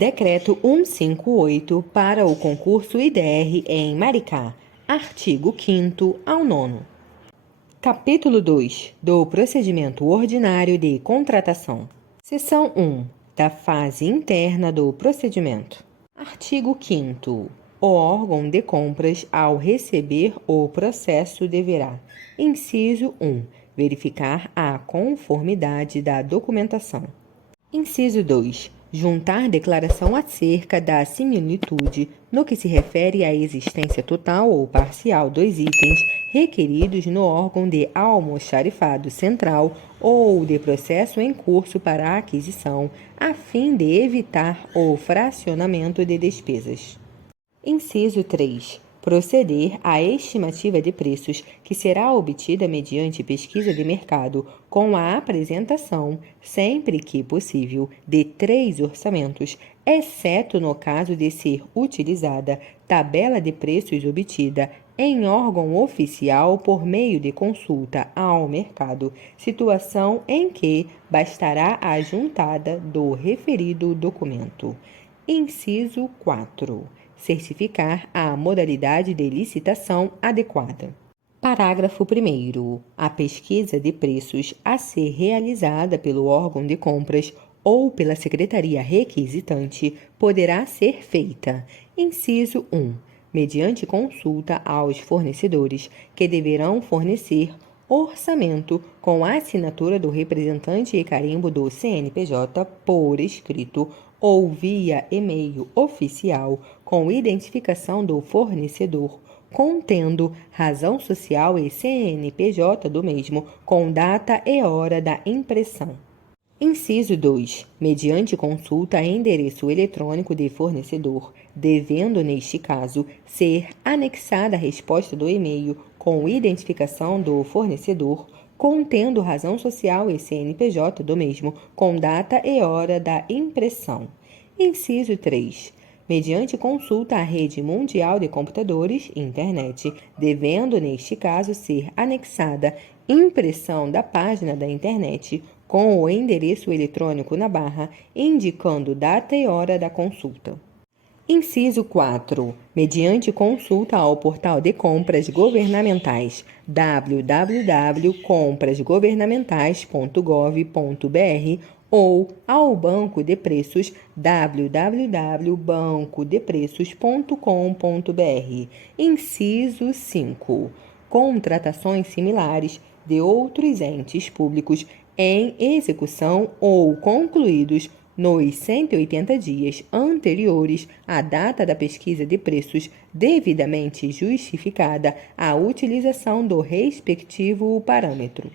Decreto 158 para o concurso IDR em Maricá. Artigo 5º ao 9º. Capítulo 2 do Procedimento Ordinário de Contratação. Seção 1 da fase interna do procedimento. Artigo 5º. O órgão de compras, ao receber o processo, deverá: inciso 1. Verificar a conformidade da documentação. Inciso 2. Juntar declaração acerca da similitude no que se refere à existência total ou parcial dos itens requeridos no órgão de almoxarifado central ou de processo em curso para a aquisição, a fim de evitar o fracionamento de despesas. Inciso 3. Proceder à estimativa de preços, que será obtida mediante pesquisa de mercado, com a apresentação, sempre que possível, de 3 orçamentos, exceto no caso de ser utilizada tabela de preços obtida em órgão oficial por meio de consulta ao mercado, situação em que bastará a juntada do referido documento. Inciso 4. Certificar a modalidade de licitação adequada. Parágrafo 1º. A pesquisa de preços a ser realizada pelo órgão de compras ou pela secretaria requisitante poderá ser feita: inciso 1. Mediante consulta aos fornecedores, que deverão fornecer orçamento com a assinatura do representante e carimbo do CNPJ por escrito ou via e-mail oficial com identificação do fornecedor, contendo razão social e CNPJ do mesmo, com data e hora da impressão. Inciso 2. Mediante consulta a endereço eletrônico de fornecedor, devendo, neste caso, ser anexada a resposta do e-mail com identificação do fornecedor, contendo razão social e CNPJ do mesmo, com data e hora da impressão. Inciso 3. Mediante consulta à rede mundial de computadores, internet, devendo, neste caso, ser anexada impressão da página da internet com o endereço eletrônico na barra, indicando data e hora da consulta. Inciso 4. Mediante consulta ao portal de compras governamentais www.comprasgovernamentais.gov.br ou ao banco de preços www.bancodepreços.com.br. Inciso 5. Contratações similares de outros entes públicos em execução ou concluídos nos 180 dias anteriores à data da pesquisa de preços, devidamente justificada a utilização do respectivo parâmetro.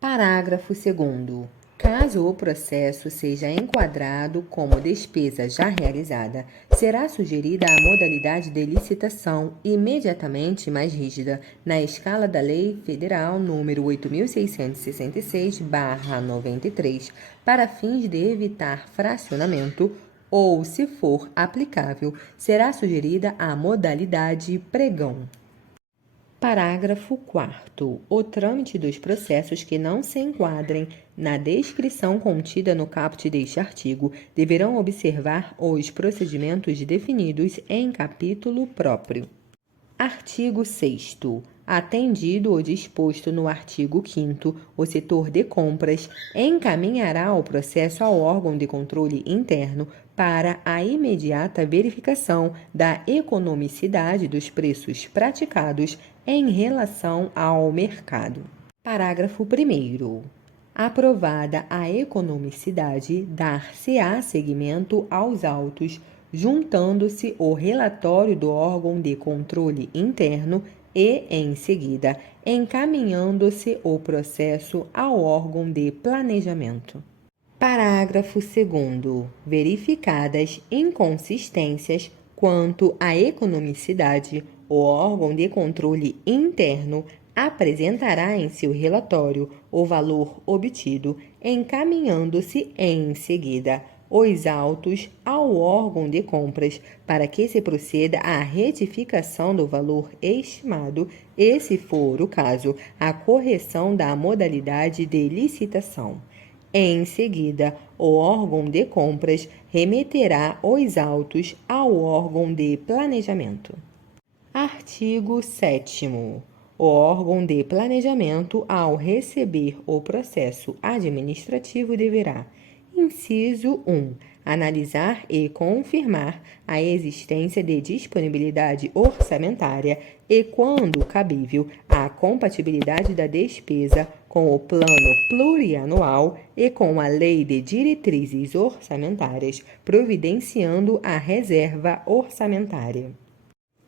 Parágrafo 2º. Caso o processo seja enquadrado como despesa já realizada, será sugerida a modalidade de licitação imediatamente mais rígida, na escala da Lei Federal nº 8.666/93, para fins de evitar fracionamento, ou, se for aplicável, será sugerida a modalidade pregão. Parágrafo 4º. O trâmite dos processos que não se enquadrem na descrição contida no caput deste artigo deverão observar os procedimentos definidos em capítulo próprio. Artigo 6º. Atendido o disposto no artigo 5º, o setor de compras encaminhará o processo ao órgão de controle interno para a imediata verificação da economicidade dos preços praticados em relação ao mercado. Parágrafo 1º. Aprovada a economicidade, dar-se-á seguimento aos autos, juntando-se o relatório do órgão de controle interno e, em seguida, encaminhando-se o processo ao órgão de planejamento. Parágrafo 2º. Verificadas inconsistências quanto à economicidade, o órgão de controle interno apresentará em seu relatório o valor obtido, encaminhando-se em seguida os autos ao órgão de compras para que se proceda à retificação do valor estimado e, se for o caso, à correção da modalidade de licitação. Em seguida, o órgão de compras remeterá os autos ao órgão de planejamento. Artigo 7º. O órgão de planejamento, ao receber o processo administrativo, deverá: inciso 1. Analisar e confirmar a existência de disponibilidade orçamentária e, quando cabível, a compatibilidade da despesa com o Plano Plurianual e com a Lei de Diretrizes Orçamentárias, providenciando a reserva orçamentária.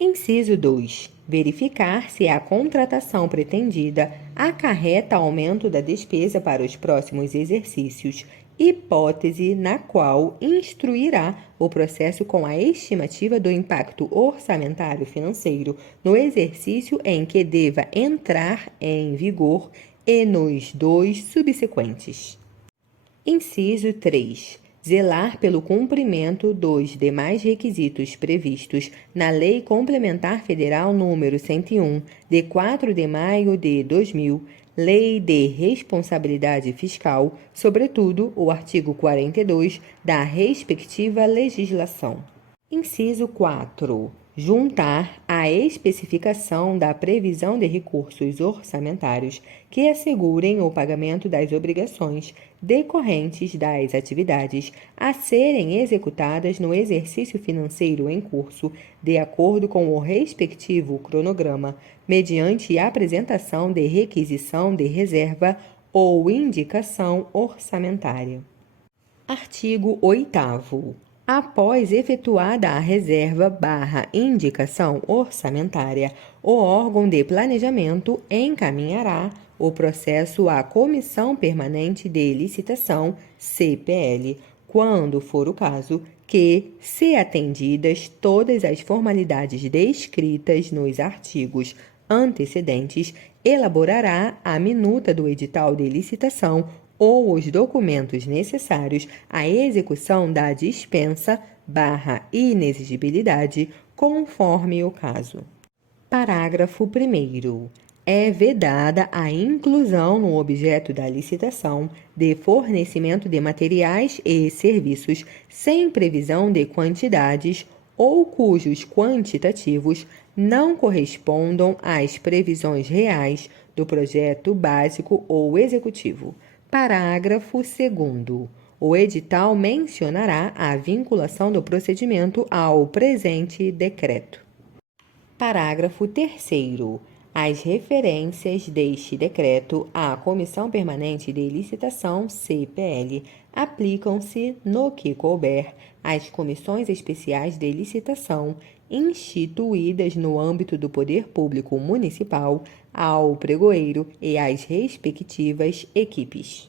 Inciso 2. Verificar se a contratação pretendida acarreta aumento da despesa para os próximos exercícios, hipótese na qual instruirá o processo com a estimativa do impacto orçamentário financeiro no exercício em que deva entrar em vigor e nos 2 subsequentes. Inciso 3. Zelar pelo cumprimento dos demais requisitos previstos na Lei Complementar Federal nº 101, de 4 de maio de 2000, Lei de Responsabilidade Fiscal, sobretudo o artigo 42 da respectiva legislação. Inciso 4. Juntar à especificação da previsão de recursos orçamentários que assegurem o pagamento das obrigações decorrentes das atividades a serem executadas no exercício financeiro em curso, de acordo com o respectivo cronograma, mediante apresentação de requisição de reserva ou indicação orçamentária. Artigo 8º. Após efetuada a reserva/indicação orçamentária, o órgão de planejamento encaminhará o processo à Comissão Permanente de Licitação, CPL, quando for o caso, que, se atendidas todas as formalidades descritas nos artigos antecedentes, elaborará a minuta do edital de licitação ou os documentos necessários à execução da dispensa/inexigibilidade, conforme o caso. Parágrafo 1º. É vedada a inclusão no objeto da licitação de fornecimento de materiais e serviços sem previsão de quantidades ou cujos quantitativos não correspondam às previsões reais do projeto básico ou executivo. Parágrafo 2º. O edital mencionará a vinculação do procedimento ao presente decreto. Parágrafo 3º. As referências deste decreto à Comissão Permanente de Licitação, CPL, aplicam-se, no que couber, às comissões especiais de licitação instituídas no âmbito do Poder Público Municipal, ao pregoeiro e às respectivas equipes.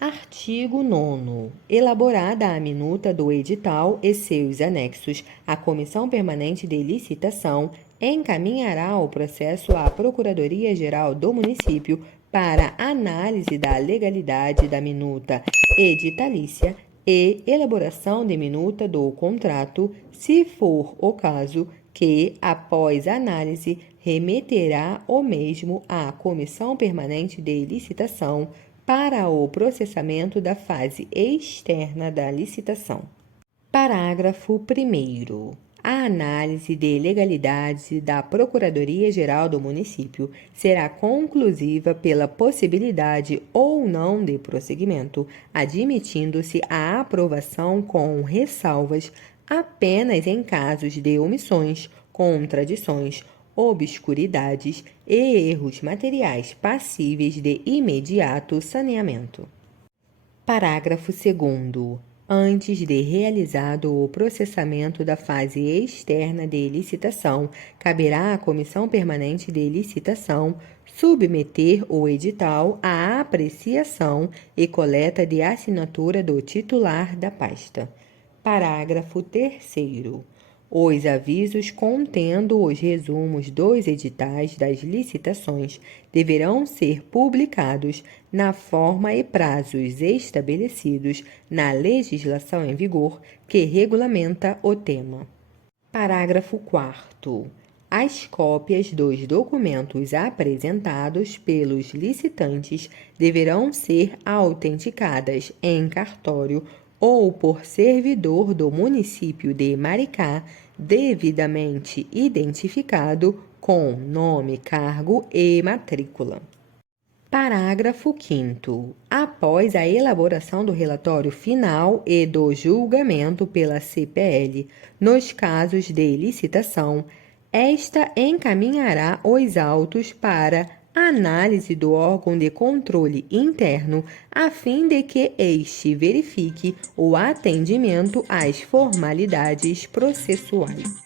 Artigo 9º. Elaborada a minuta do edital e seus anexos, a Comissão Permanente de Licitação encaminhará o processo à Procuradoria-Geral do Município para análise da legalidade da minuta editalícia e elaboração de minuta do contrato, se for o caso, que, após análise, remeterá o mesmo à Comissão Permanente de Licitação para o processamento da fase externa da licitação. Parágrafo 1º. A análise de legalidade da Procuradoria-Geral do Município será conclusiva pela possibilidade ou não de prosseguimento, admitindo-se a aprovação com ressalvas apenas em casos de omissões, contradições, obscuridades e erros materiais passíveis de imediato saneamento. Parágrafo 2º. Antes de realizado o processamento da fase externa de licitação, caberá à Comissão Permanente de Licitação submeter o edital à apreciação e coleta de assinatura do titular da pasta. Parágrafo 3º. Os avisos contendo os resumos dos editais das licitações deverão ser publicados na forma e prazos estabelecidos na legislação em vigor que regulamenta o tema. Parágrafo 4º. As cópias dos documentos apresentados pelos licitantes deverão ser autenticadas em cartório ou por servidor do município de Maricá, devidamente identificado com nome, cargo e matrícula. Parágrafo 5º. Após a elaboração do relatório final e do julgamento pela CPL, nos casos de licitação, esta encaminhará os autos para análise do órgão de controle interno, a fim de que este verifique o atendimento às formalidades processuais.